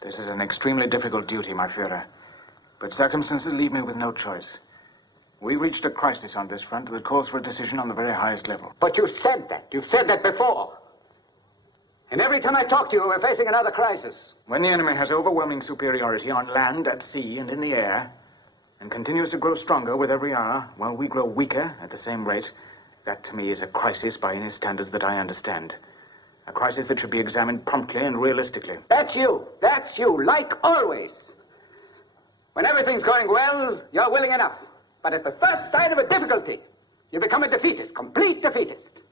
This is an extremely difficult duty, my Führer. But circumstances leave me with no choice. We reached a crisis on this front that calls for a decision on the very highest level. But you've said that. You've said that before. And every time I talk to you, we're facing another crisis. When the enemy has overwhelming superiority on land, at sea, and in the air, and continues to grow stronger with every hour, while we grow weaker at the same rate, that to me is a crisis by any standards that I understand. A crisis that should be examined promptly and realistically. That's you. That's you, like always. When everything's going well, you're willing enough. But at the first sign of a difficulty, you become a defeatist, complete defeatist.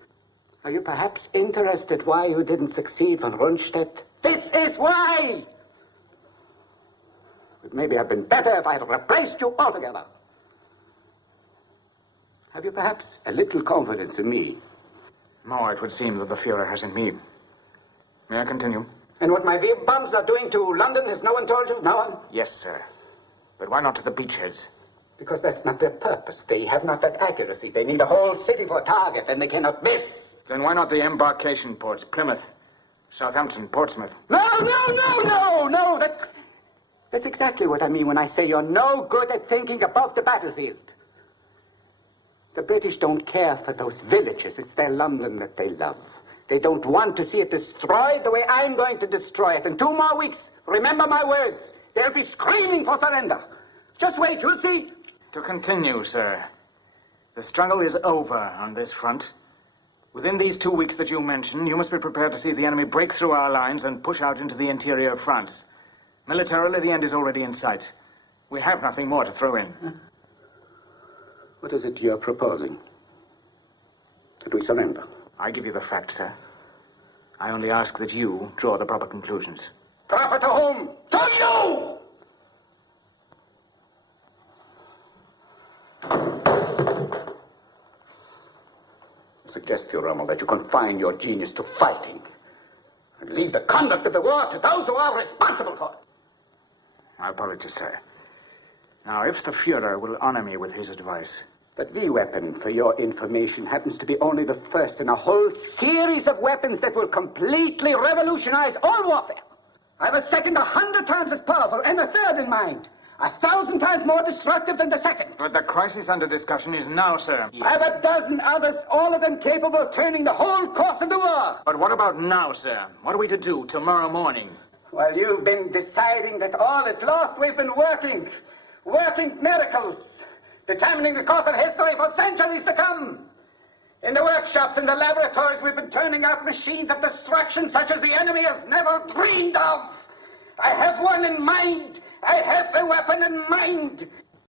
Are you perhaps interested why you didn't succeed von Rundstedt? This is why! It maybe have been better if I had replaced you altogether. Have you perhaps a little confidence in me? More, it would seem, that the Führer has in me. May I continue? And what my V-bombs are doing to London, has no one told you? No one? Yes, sir. But why not to the beachheads? Because that's not their purpose. They have not that accuracy. They need a whole city for a target, and they cannot miss. Then why not the embarkation ports? Plymouth, Southampton, Portsmouth. No. That's exactly what I mean when I say you're no good at thinking above the battlefield. The British don't care for those villages. It's their London that they love. They don't want to see it destroyed the way I'm going to destroy it. In 2 more weeks, remember my words, they'll be screaming for surrender. Just wait, you'll see. To continue, sir. The struggle is over on this front. Within these 2 weeks that you mentioned, you must be prepared to see the enemy break through our lines and push out into the interior of France. Militarily, the end is already in sight. We have nothing more to throw in. What is it you're proposing? That we surrender? I give you the facts, sir. I only ask that you draw the proper conclusions. Proper to whom? To you! I suggest to you, Romel, that you confine your genius to fighting and leave the conduct of the war to those who are responsible for it. My apologies, sir. Now, if the Führer will honor me with his advice... That V-weapon, for your information, happens to be only the first in a whole series of weapons that will completely revolutionize all warfare. I have a second 100 times as powerful and a third in mind. 1,000 times more destructive than the second. But the crisis under discussion is now, sir. I have a dozen others, all of them capable of turning the whole course of the war. But what about now, sir? What are we to do tomorrow morning? While you've been deciding that all is lost, we've been working miracles, determining the course of history for centuries to come. In the workshops, in the laboratories, we've been turning out machines of destruction such as the enemy has never dreamed of. I have one in mind. I have the weapon in mind.